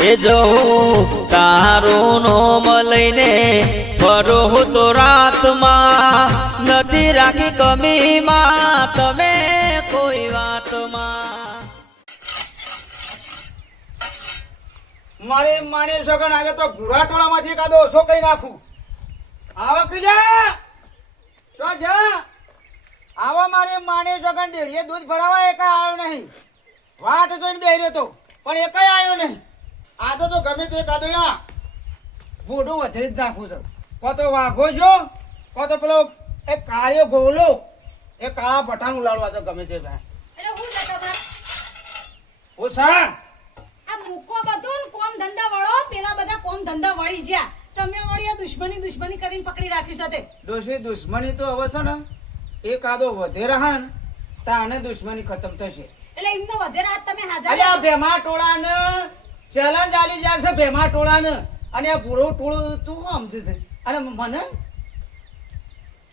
એ જવું તારું નોમ લઈને ફરો તો રાતમાં નથી રાખી કમીમાં તમે કોઈ વાતમાં. મારે માને સગન આજે તો ભૂરા ટોળામાંથી એકાદો ઓછો કઈ નાખું. આવો કીજા તો જા આવો. મારે માને સગન ડેડીએ દૂધ ભરાવા એકા આવ્યો નહીં. વાટ જોઈને બેહી રહ્યો તો પણ એકાય આવ્યો નહીં. આ તો ગમે તે એકાદો યા ભૂડું વધેરી જ નાખું છું. કો તો વાઘો છો કો તો પેલો એક કાળિયો ગોલો એ કાળા પઠાણ ઉલાડવા તો ગમે તે ભાઈ. એટલે હું જતો બા ઓ સા આ મૂકો બધું ને કોમ ધંધા વળો. પેલા બધા કોમ ધંધા વળી જ્યા. તમે વળી આ દુશ્મની કરીને પકડી રાખ્યું સાથે. દોશી દુશ્મની તો હવે છે ને એકાદો વધે રહે ને તાને દુશ્મની ખતમ થશે. એટલે એમને વધેરા હાથ તમે હાજર અરે આ ભેમા ટોળાને ચેલેન્જ આલી જાય છે. ભેમા ટોળાને અને આ પૂરો ટોળું તું સમજે છે અને મને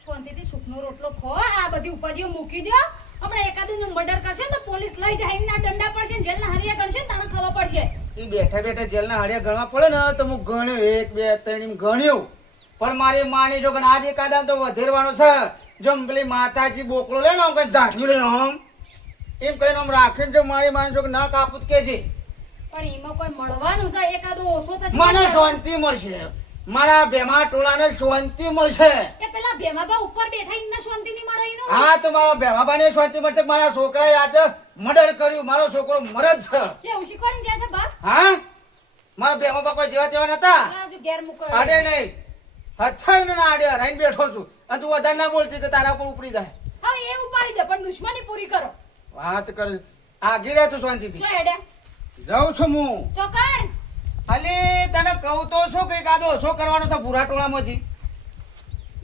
શાંતિથી સુખનો રોટલો ખો. આ બધી ઉપાધિઓ મૂકી દો. હમણાં એકાદું મર્ડર કરશે ને તો પોલીસ લઈ જાય. એમના દંડા પડશે ને જેલના હરિયા ગણશે ને તાણે ખબર પડશે. એ બેઠા બેઠા જેલના હાડિયા ગણવા પડે ને તો હું ગણ્યો 1 2 3 એમ ગણ્યું. પણ મારી માની જો કે આજ એકાદા તો વધેરવાનો છે. જો પેલી માતાજી બોકડો લે ને આમ કઈ જાઠ્યું લે આમ એમ કહીને આમ રાખીને જો મારી માની જો કે ના કાપું કે છે. પણ એમાં કોઈ મળવાનું છે એકાદો ઓછો થશે. મને શાંતિ મળશે. મારા ભેમા ટોળાને શાંતિ મળશે. એ પેલા ભેમાબા ઉપર બેઠા એમને શાંતિ નહીં મળે એનું. હા તો મારા ભેમાબાને શાંતિ મળશે. મારા છોકરાએ આજે મર્ડર કર્યું. મારો છોકરો મરદ છે. એવું શીખવાડીને જાય છે બાપ. હા મારા ભેમાબા કોઈ જેવા તેવા નતા. આજુ ઘેર મૂકો. આડે નહીં હથાઈને ના આડે હરાઈને બેઠો છું અને તું વધારે ના બોલતી કે તારા ઉપર ઉપડી જાય. હવે એ ઉપાડી દે પણ દુશ્મની પૂરી કરો. વાત કર આગી રહે તું શાંતિથી. જો હેડે જાઉં છું હું. ચોકણ અલી તને કહું તો શું કઈ કાદો ઓછો કરવાનો છે ભૂરા ટોળામાંથી.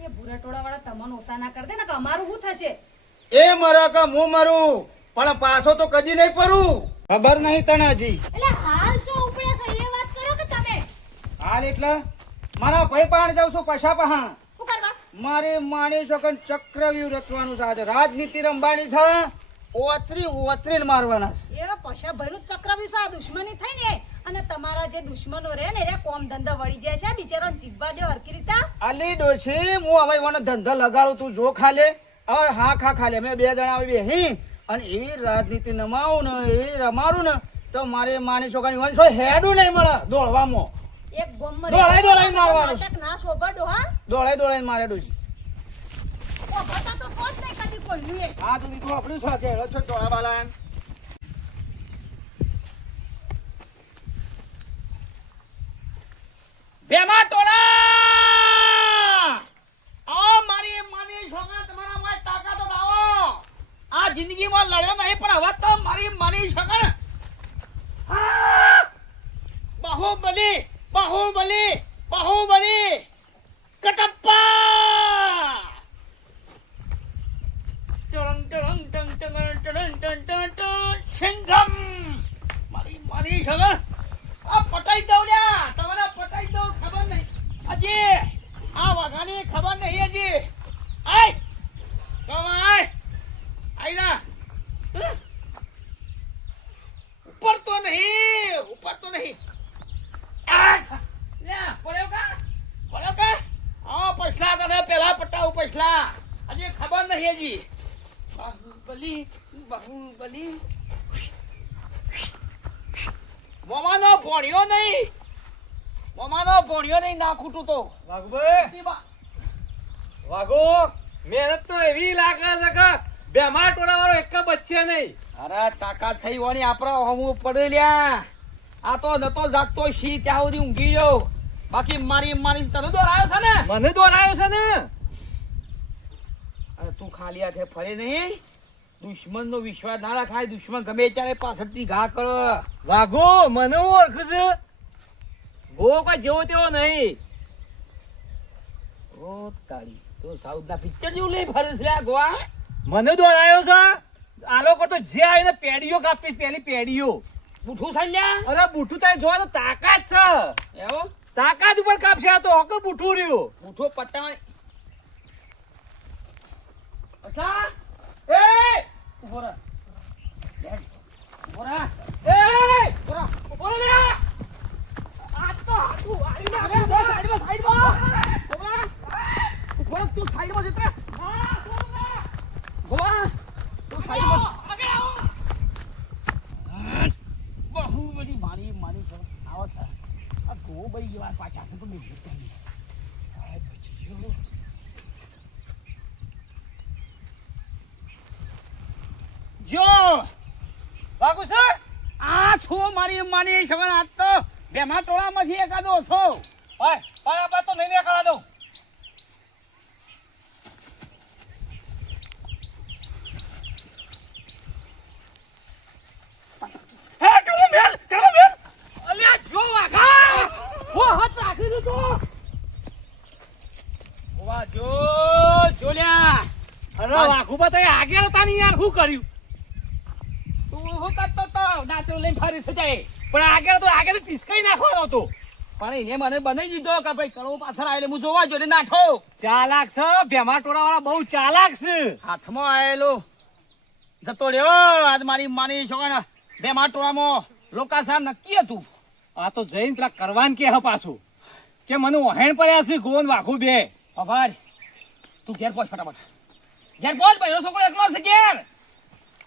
એ ભૂરા ટોળા વાળા તમને ઓછા ના કરી દે ને કે અમારું શું થશે. એ મરે કે હું મરું પણ પાછો તો કદી નહીં પરું. ખબર નહીં તને હજી. એટલે હાલ જો ઉપડ્યા છે એ વાત કરો કે તમે. હાલ એટલે મારા ભાઈ પાણ જાઉં છું પછા પહાણ. શું કરવા? મારે માની શકન ચક્રવ્યૂહ રચવાનું છે. આજે રાજનીતિ રમવાની છે. ઓતરીને મારવાના છે. એ પછા ભાઈનું ચક્રવ્યૂહ છે. આ દુશ્મની થઈ ને અને તમારા જે દુશ્મનો રહે ને એ કોમ ધંધા વળી જાય છે. બિચારો જીવવા દે હરકી રીતા. અલી ડોશી હું હવે મને ધંધા લગાડું તું જો ખાલે. હવે હા ખાલે અમે 2 જણા આવી બેહી અને એવી રાજનીતિ નમાવું ને એવી રમાડું ને તો મારે માની છોકરાની વંશો હેડું નહીં મળે દોડવામાં. એક બોમ્બ દોડાઈ મારવાનું. ના શોભાડો હા દોડાઈ મારે ડોશી. ઓફતા તો સોચ નહીં કદી કોઈનું એ. હા તું દીધું આપણું છે હેડો છો દોડા બાલા. ભેમા ટોળા આવો મારી માની છોકરા તમારા માં તાકાત આવો. આ જિંદગીમાં લડ્યો નહીં પણ હવે તો મારી માની છોકરા બાહુબલી બાહુબલી બાહુબલી કટપ્પા ટંગ ટંગ ટંગ ટંગ ટંગ ટંગ ટંગ સિંઘમ મારી માની છોકરા આ પટાઈ દઉં લ્યા. તમારે પટાઈ દઉં ખબર નહીં હજી. આ વાઘાની ખબર નહીં હજી. આય કમાય આઈ ના ઉપર તો નહીં લે પડ્યો કા આ પછલા તને પેલા પટાવું પછલા હજી ખબર નહીં હજી. બાહુબલી મોમાનો ભોણ્યો નહીં ના ખૂટું તો વાઘો મહેનત તો એવી લાગે છે કે બેમા ટોળા વાળો એક બચ્ચે નહીં. અરે તાકાત સહી હોની આપડે હું પડે લ્યા. આ તો નતો જાગતો શી ત્યાં સુધી ઊંઘી ગયો. બાકી મારી તને દોરાયો છે ને. મને દોરાયો છે ને. અરે તું ખાલી હાથે ફરે નહીં. દુશ્મન નો વિશ્વાસ ના રાખાય. દુશ્મન ગમે ત્યારે પાછળથી ઘા કરો. વાઘો મને ઓળખ છે. ગો કોઈ જેવો તેવો નહીં. ઓ તારી તો સાઉથ ના પિક્ચર જેવું લઈ ફરે છે આ ગોવા. મને દોરાયો છે. આ લોકો તો જે આવીને પેડીઓ કાપી પેલી પેડીઓ. બુઠું સંજ્યા. અરે બુઠું તારે જોવા તો તાકાત છે. એવો તાકાત ઉપર કાપશે આ તો હક બુઠું રહ્યું. બુઠો પટ્ટામાં અચ્છા એ ઉભો રહે. ઉભો રહે. એ ઉભો રહે. પડી ગયો પાછા છે પણ જો વાગુ સર આ છો મારી માની સગન આજ તો બેમાં ટોળામાંથી એકાદો છો ભાઈ પણ આપણે તો નહીં કરા દઉં હે ચલો મેલ અલ્યા જો વાઘા હો હાથ રાખી દીધો વાહ જોલ્યા અરે વાઘુ બા તો આગળ હતા ની યાર શું કર્યું તું હું કરતો તો નાચો લઈને ફરી સજાય પણ આગળ તો પિસકાઈ નાખવાનો હતો પણ એને મને બનાવી દીધો કે ભાઈ કડવો પાછળ આવેલે હું જોવા જોડે નાઠો ચાલાક છે ભેમા ટોળા વાળા બહુ ચાલાક છે હાથમાં આવેલો જતો રહ્યો આજ મારી માની છોકરા બેમાં ટોળામાં લોકાસાર નક્કી હતું આ તો જઈને પેલા કરવાન કે હ પાછું કે મને ઓહેણ પડ્યા છે ગોન વાઘુ બે અભાર તું ઘેર પહોંચ ફટાફટ ઘેર પહોંચ બૈરો છોકરો એકલો છે ઘેર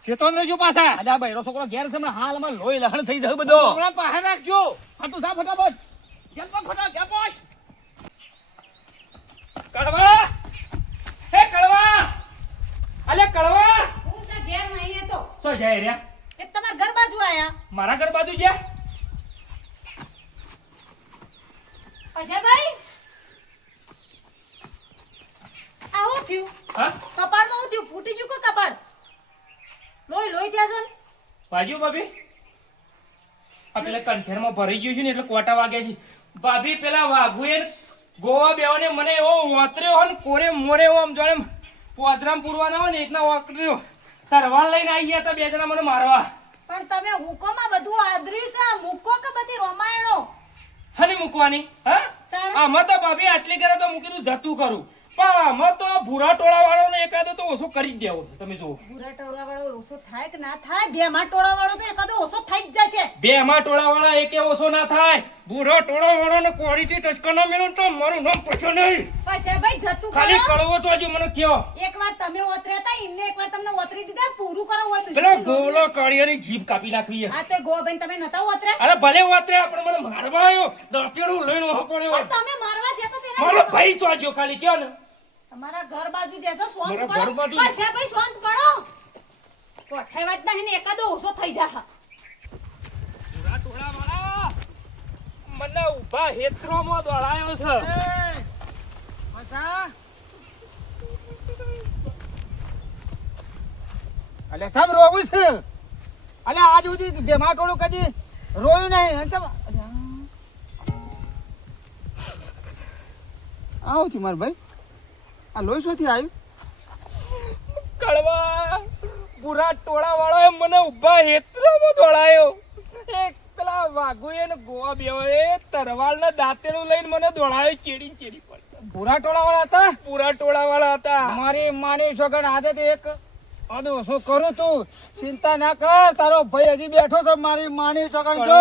ચેતન રહેજો પાછા આજા બૈરો છોકરો ઘેર છે હમણાં હાલમાં લોહી લહણ થઈ જશે બધો હમણાં પાસે રાખજો હા તું જા ફટાફટ ઘેર પહોંચ ફટાફટ ઘેર પહોંચ કડવા હે કડવા અલે કડવા હું છે ઘેર નહીં એ તો સો જાય રહ્યા એક તમારા ઘર બાજુ આયા મારા ઘર બાજુ જ્યાં અજયભાઈ આ હું થયું હા કપાળમાં હું થયું ફૂટી ચૂકો કપાળ લોહી થયા છો ને ભાગ્યું ભાભી આ પેલા કંઠેરમાં ભરાઈ ગયું છે ને એટલે કોટા વાગ્યા છે ભાભી પેલા વાઘુએ ગોવા બેવાને મને એવો વાતર્યો હોય ને કોરે મોરે એવો આમ જાણે પોજરામ પૂરવાના હોય ને એકના વાકર્યો તરવાલ લઈને આવી ગયા હતા બે જણા મને મારવા પણ તમે હુકોમાં બધું આદર્યું છે મૂકો કે બધી રોમાયણો હની મૂકવાની હા તાણ. આમાં તો ભાભી આટલી કરે તો મૂકીને જતું કરું પણ આમાં તો ભૂરા ટોળા વાળો એકાદો તો ઓછો કરી જ દેવો તમે જુઓ ભૂરા ટોળા વાળો ઓછો થાય કે ના થાય બેમાં ટોળા વાળો તો એકાદો ઓછો થઈ જ જશે બે માં ટોળા વાળા એકે ઓછો ના થાય ભૂરો ટોળા વાળો ને ક્વોલિટી ટચકો ના મેળવું તો મારું નામ પૂછો નહીં પછી ભાઈ જતું ખાલી કરો કડવો છો હજી મને કયો એકવાર તમે ઓતર્યા હતા એમને એકવાર તમને ઓતરી દીધા પૂરું કરો હોય પેલો દુશ્મન ગોળો કાળિયાની જીભ કાપી નાખવી આ તે ગો બેન તમે નતા ઓતર્યા અરે ભલે વાતે આપણે મને મારવા આવ્યો દાંતેડું લઈને ઓહો પડ્યો પણ તમે મારવા જતો તેના મારો ભાઈ તો આજો ખાલી કયો ને તમારા ઘર બાજુ જેસો શાંત મારા ઘર પડો બાજુ? પછી ભાઈ શાંત પડો કોઠાઈ વાત ના હે એકાદો ઓછો થઈ જા ભૂરા ટોળા વાળા મને ઊભા હેત્રોમાં દોડાયો છે અલે સબ રોવું છે અલે આજ સુધી બેમાં ટોળું કદી રોયું નહીં અને સબ આવો છું માર ભાઈ આ લોહી શોથી આવ્યું કડવા ભૂરા ટોળા વાળાએ મને ઊભા હેત્રોમાં દોડાયો એક પેલા વાઘુએ ને ગોવા બેવાએ તરવાલ ના દાંતેડું લઈને મને દોડાયો ચેડી પડી ભૂરા ટોળા વાળા હતા પૂરા ટોળા વાળા હતા મારી માની છોકરા આજે તો એક અદો શું કરું તું ચિંતા ના કર તારો ભાઈ હજી બેઠો છે મારી માની છોકરા જો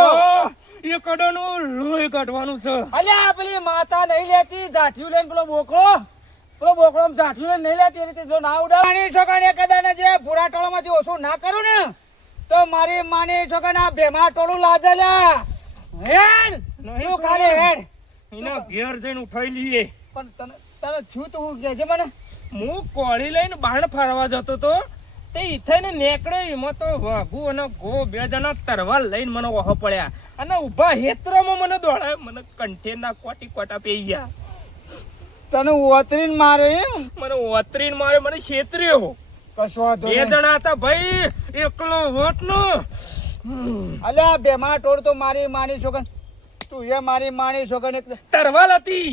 એ કડોનું લોહી કાઢવાનું છે અલ્યા પેલી માતા નહીં લેતી જાઠિયું લઈને પેલો બોકડો જાઠિયું લઈને નહીં લેતી એ રીતે જો ના ઉડાડ માની છોકરાને કદાચ જે ભૂરા ટોળામાંથી ઓછું ના કરું ને તો મારી માની છોકરાના ભેમા ટોળું લાજે લ્યા હેડ નહીં તું ખાલી હેડ એના ઘેર જઈને ઉઠાઈ લઈએ પણ તને થયું તો હું કહેજે મને હું કોળી લઈને બાણ ફરવા જતો તો તે ઈથઈને નેકળે એમાં તો વાઘુ અને ગો બે જણા તરવાલ લઈને મને ઓહો પડ્યા અને ઊભા હેત્રમાં મને દોડાય મને કંઠેના કોટા પેઈ ગયા તને ઓતરીને મારે એમ મને ઓતરીને મારે મને છેતર્યો કશો વાંધો બે નહીં. જણા હતા ભાઈ એકલો હોત નો અલ્યા ભેમા ટોળ તો મારી માની છોકરા તું એ મારી માની છોકરા તરવાલ હતી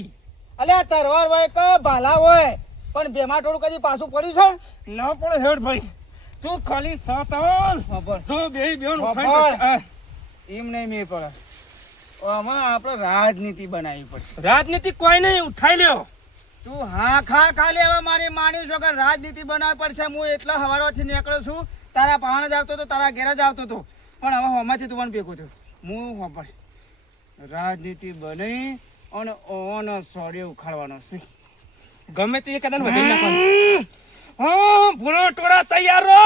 અલ્યા તરવાર હોય કે ભાલા હોય પણ ભેમા ટોળું કદી પાછું પડ્યું છે ના પડે હેડ ભાઈ તું ખાલી સાતલ જો બે બેન ખબર. એમ નહીં મેં પડે આમાં આપણે રાજનીતિ બનાવવી પડશે રાજનીતિ કોઈ નહીં ઉઠાઈ લ્યો તું હા ખાલી હવે મારી માની છોકરા રાજનીતિ બનાવવી પડશે હું એટલા હવારથી નીકળ્યો છું તારા પહાણ જ આવતો હતો તારા ઘેર જ આવતો હતો પણ હવે હોમાંથી તું મને ભેગું થયું હું હોપડ રાજનીતિ બની અને ઓનો સોડે ઉખાડવાનો છે ગમે તે કદાચ વધી નાખવાનું હા ભૂરો ટોળા તૈયાર રહો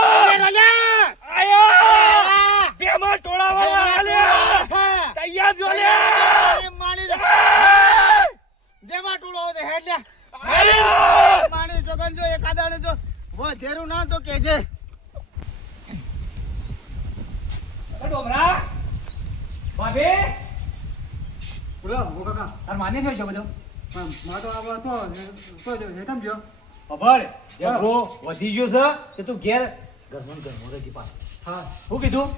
આયા બેમાં ટોળા વાળા આલ્યા તૈયાર જો લે મારી બોલો ઓ કાકા તાર માને થયો છે બધો માં તો આવો તો જે સમજો ખબર જબરો વધી ગયો છે કે તું ઘેર ઘરમાં રહેજી પાસ હા શું કીધું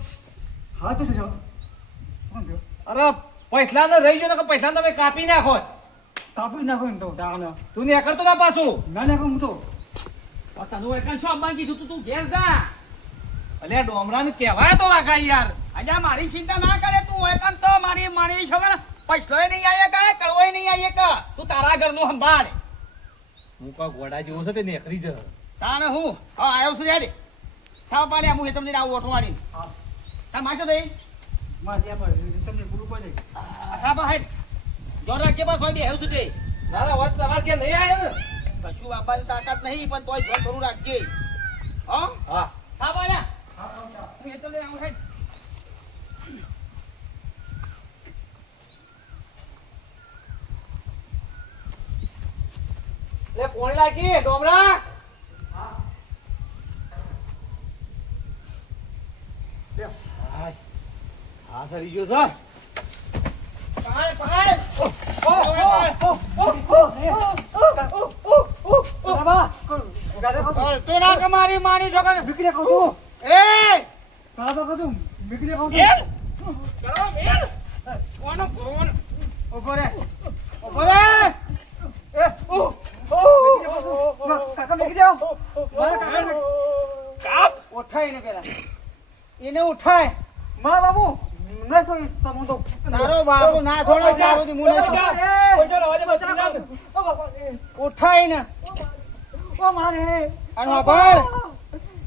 હા તો જો અરે પૈસા ને રહી ગયો તો પૈસા તમે કાપી નાખો ને તો દાનો તું ને કરતો ના પાછું ના નાખો હું તો તને એકન શું અંબાન કીધું તું ઘેર જા અલે ડોમરાને કહેવાય તો વાગા યાર અલ્યા મારી ચિંતા ના કરે તું એકન તો મારી છોકરા પૈસોય નહીં આયે કા કળવોય નહીં આયે કા તું તારા ઘરનું સંભાળ હું કા ગોડા જેવો છે તે નેકરી જ તાને હું હા આવ્યો છું યાર સાવ પાલે હું તમને આવું ઓઠવાડી હા તાર માછો દઈ માછિયા પર તમને પૂરું પડે સાબા હાઈટ જોર રાખજે બસ હોય બે હેવ છું તે ના વાત તમાર કે નહીં આયો ને કશું આપવાની તાકાત નહીં પણ તોય જોર કરું રાખજે હા હા સાબા યા હા હું એ તમને આવું હાઈટ લે કોણ લાગી ડોમરા હા સરી ગયો સર મારી માની છોકરા બીકરી કહું છું એ બીકરી કહું છું ઉભો રે ઉઠાય ને પેલા એને ઉઠાય મા બાબુ ના છોડી તમો તો તારો બાપુ ના છોડે સારું થી મુને ઉઠાય ને ઓ મારે અને બાબા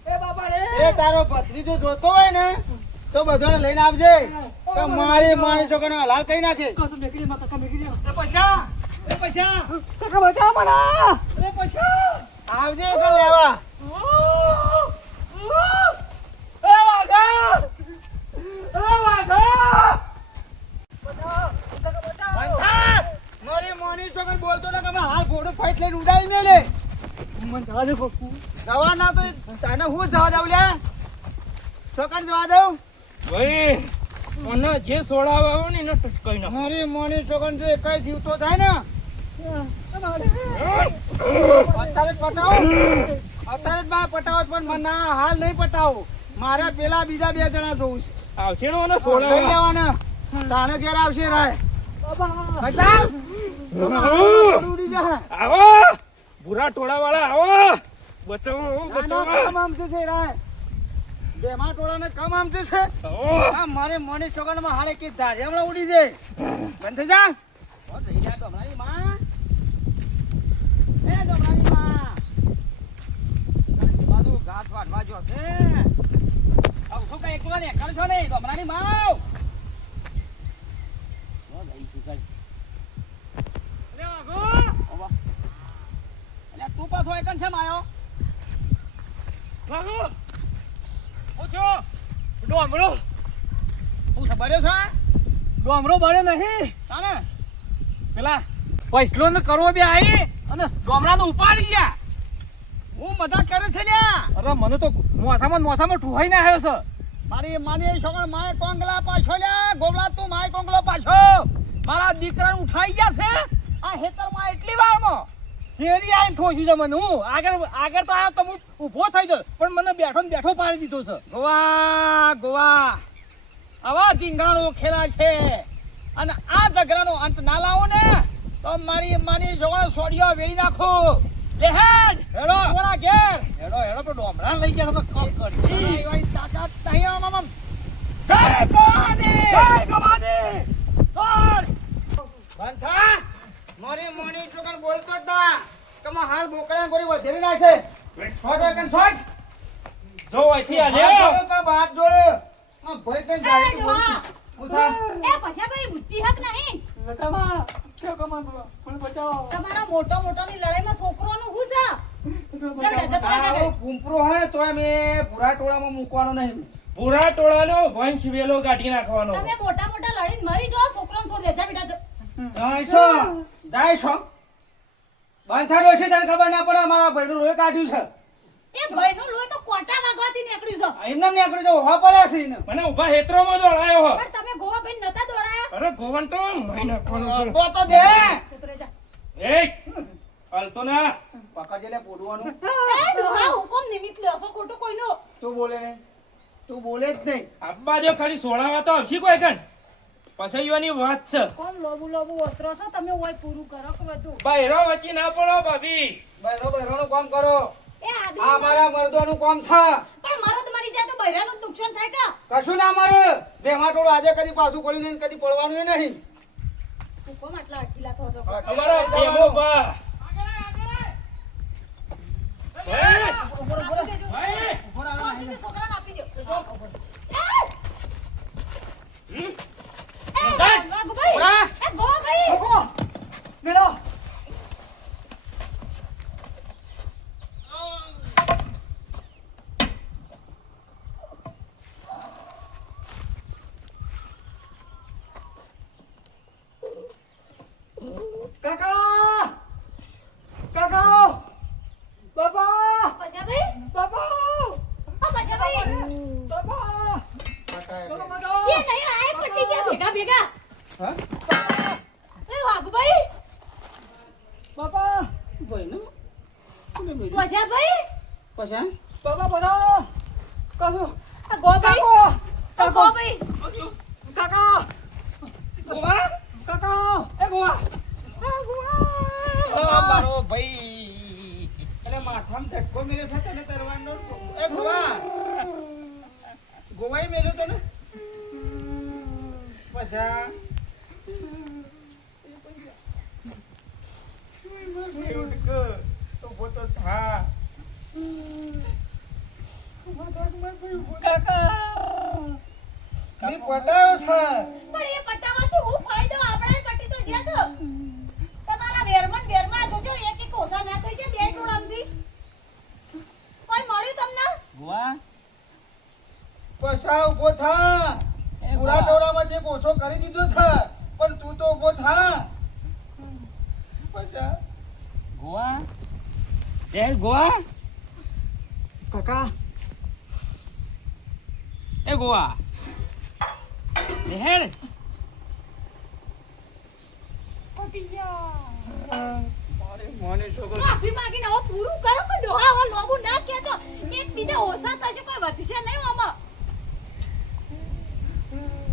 એ બાબા રે એ તારો ભત્રીજો જોતો હોય ને તો બધાને લઈને આવજે કે મારી છોકરાને હલાલ કઈ નાખે કસમ મેકરી માં કાકા મેકરી એ પૈસા કાકા બચા મના એ પૈસા આવજે કે લેવા મારી મોની છોકર બોલતો ને કે હાલ ઘોડું ફાઈટ લઈને ઉડાડી મેલે મને જવા દે પપ્પુ જવા ના તો તને હું જવા દઉં લ્યા છોકર જવા દઉં ભાઈ મને જે સોડાવા આવે ને એને ટટકાઈ નાખ મારી મોની છોકર જો એકઈ જીવતો થાય ને અત્યારે જ પટાવો પણ મને હાલ નહીં પટાવો મારે પેલા બીજા બે જણા જોઉં છે આવશે ને મને લઈ સોડાવા લેવાના તાણે ઘેર આવશે રાય ઉડી જા આવો ભૂરા ટોળા વાળા આવો બચાવો કામ આમતી છે રાય બેમાં ટોળાને કામ આમતી છે આ મારે મોની છોકરામાં હાલે કે ધારે હમણાં ઉડી જાય બંધ થઈ જા ઓ થઈ જા ડોમરાની માં એ ડોમરાની માં બાજુ ઘાસ વાટવા જો છે આવ શું કઈ એકલો ને કરશો ને ડોમરાની માં ઓ ગઈ તું કઈ લે વાગો ઓવા અને તું પાછો એકન છે માયો વાગો ઓછો ડોમરો હું ખબર છે ડોમરો બળે નહીં તાને પેલા પૈસલો ને કરવો બે આવી અને ડોમરાને ઉપાડી ગયા હું મજાક કરે છે લ્યા અરે મને તો મોસામાં ઠુહાઈ ને આવ્યો છે મારી છોકરા માય કોંગલા પાછો લ્યા ગોબલા તું માય કોંગલો પાછો મારા દીકરાને ઉઠાઈ ગયા છે આ હેતરમાં એટલી વારમાં શેરી આઈને ઠોસ્યું છે મને હું આગળ તો આવ્યો તો હું ઊભો થઈ ગયો પણ મને બેઠો ને બેઠો પાડી દીધો છે ગોવા આવા ધીંગાણો ખેલા છે અને આ ઝઘડાનો અંત ના લાવો ને તો મારી છોકરા સોડિયો વેળી નાખો લે હેડ હેડો ઓલા ઘેર હેડો તો ડોમરા લઈ ગયા તમે કોક કરજી ઓય તાકાત નહીં મામમ જય ભવાની કોણ બંધા મારી મોની છોકર બોલતો હતા કે માં હાલ બોકડા ગોરી વધેરી નાખે શોટ એકન શોટ જો અહીંથી આલ્યો કા બાત જોડે આ ભઈ કઈ જાય તો પૂછા એ પછા ભાઈ બુદ્ધિ હક નહીં લતામાં કે કમાન પણ બચાવો તમારા મોટોની લડાઈમાં છોકરોનું હું છે જડ જતો આ રહે પૂંપરો હે તોય મે પૂરા ટોળામાં મૂકવાનો નહીં ભૂરા ટોળાનો વંશ વેલો કાઢી નાખવાનો તમે મોટા લડીને મરી જાઓ છોકરોને છોડ દેજા બેટા જાય છો બાંધા ડોશી તને ખબર ના પડે મારા ભાઈનું લોહી કાઢ્યું છે એ ભાઈનું લોહી તો કોટા વાગવાથી નીકળ્યું છે એમને નીકળી જાવ હો પડ્યા છે ને મને ઉભા હેતરોમાં દોડાયો હો પણ તમે ગોવા ભાઈ નતા દોડાયા અરે ગોવન તો મહિના કોનો છે તો તો દે જતો રહે જા. એ હાલતો ના પકડજે લે પોડવાનું એ ડોહા હુકમ નિમિત્ત લ્યો છો ખોટું કોઈનો. તું બોલે ને તું બોલે જ નહીં આબ્બા જો ખાલી સોડાવા તો આવશે કોઈ કણ પસૈયોની વાત છે કોમ લોબુ લોબુ ઓતરો છો તમે ઓય પૂરું કરો કે બધું. બૈરો વચ્ચે ના પડો ભાભી બહેરોનું કામ કરો એ આદમી આ મારા મર્દોનું કામ છે પણ મરદ મરી જાય તો બૈરાનું નુકસાન થાય કે? કશું ના મારે ભેમાટોળું આજે કદી પાછું પડ્યું નહીં ને કદી પડવાનું ય નહીં હુકમ આટલા અઠીલા થો છો. અમારા પ્રેમો બા આપી દેજો. ભાઈ આપી દે, છોકરાને આપી દો. વાઘુભાઈ! એ ગોવાભાઈ! મેલો કાકા કાકા બાબા પછાભાઈ? બાબા હા, પછાભાઈ? બાબા એ નહીં, આય પટ્ટી છે ભેગા ભેગા. હા એ વાઘુભાઈ! બાબા ભાઈ ને કોને મેલી પછાભાઈ? પછી બાબા બના કાકો આ ગોવાભાઈ? આ ગોવાભાઈ? કાકા ગોવા કાકા એ ગોવા મારો ભાઈ એટલે માથામાં ઝટકો મેલ્યો છે તને તરવાનો એ ગોવા ગોવાઈ મેલ્યો તને પછા ઉભો તો થા કાકા મેં પટાયો છે પણ એ પટ્ટામાંથી હું ફાયદો? આપણા પટ્ટી તો છે તો. તમારા વેરમાં જોજો એક એક ઓછા ના થઈ જાય બે ટોળામાંથી. કોઈ મળ્યું તમને? ગોવા પછા ઉભો થા પૂરા ટોળામાં જે ઓછો કરી દીધો છે પણ તું તો ઉભો થા પછા ગોવા એ ગોવા કાકા એ ગોવા હેડ મોને છોકરો માફી માંગીને હવે પૂરું કરો કે ડોહા હવે લોબુ ના કહેજો. એક બીજા ઓછા થશે કોઈ વધશે નહીં આમાં.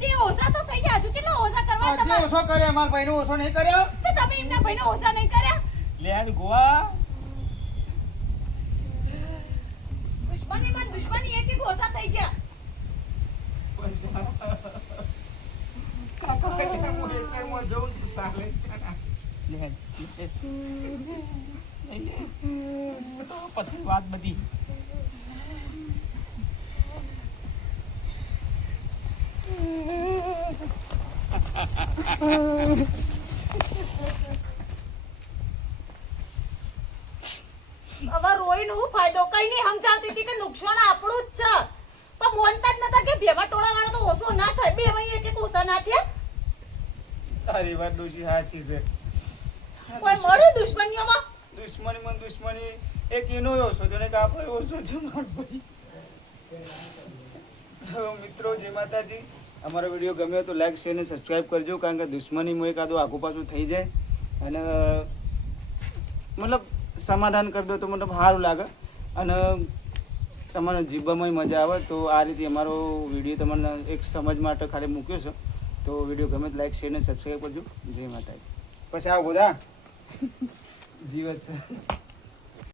એ ઓછા તો થઈ જાય હજુ કેટલો ઓછા કરવા આજે તમારે? ઓછો કરે મારા ભાઈનો ઓછો નહીં કર્યો તો તમે એમના ભાઈને ઓછા નહીં કર્યા? લેડ ગોવા દુશ્મની એક એક ઓછા થઈ ગયા. કાકા હું એકેરમાં જઉં છું સાલે લેડ પછી વાત બધી હવે રોઈને હું ફાયદો? કઈ નહીં સમજાવતી હતી કે નુકસાન આપણું જ છે પણ મોનતા જ નતા કે ભેવા ટોળા વાળા તો ઓછો ના થાય. બે ભાઈ એક એક ઓછા ના થયા. તારી વાત ડોશી હાચી છે કોઈ મળ્યું દુશ્મનીઓમાં? દુશ્મની એક એનો ઓછો છે ને કે આપણે ઓછો છે મારો ભાઈ તો મિત્રો જય માતાજી અમારો વિડીયો ગમ્યો તો લાઈક શેર અને સબસ્ક્રાઈબ કરજો કારણ કે દુશ્મનીમાં એકાદું આગું પાછું થઈ જાય અને મતલબ સમાધાન કરી દો તો મતલબ સારું લાગે અને તમારા જીવવામાં મજા આવે તો આ રીતે અમારો વિડીયો તમને એક સમજ માટે ખાલી મૂક્યો છે તો વિડીયો ગમે તો લાઈક શેર અને સબસ્ક્રાઈબ કરજો જય માતાજી પછી આવો બધા જીવત છે